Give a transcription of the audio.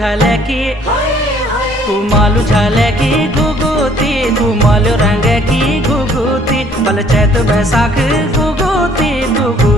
झाले की कुमालू झाले की घुघुती कुमालू रंग की घुघुती बल चैत बैसाख घुघुती घुघुती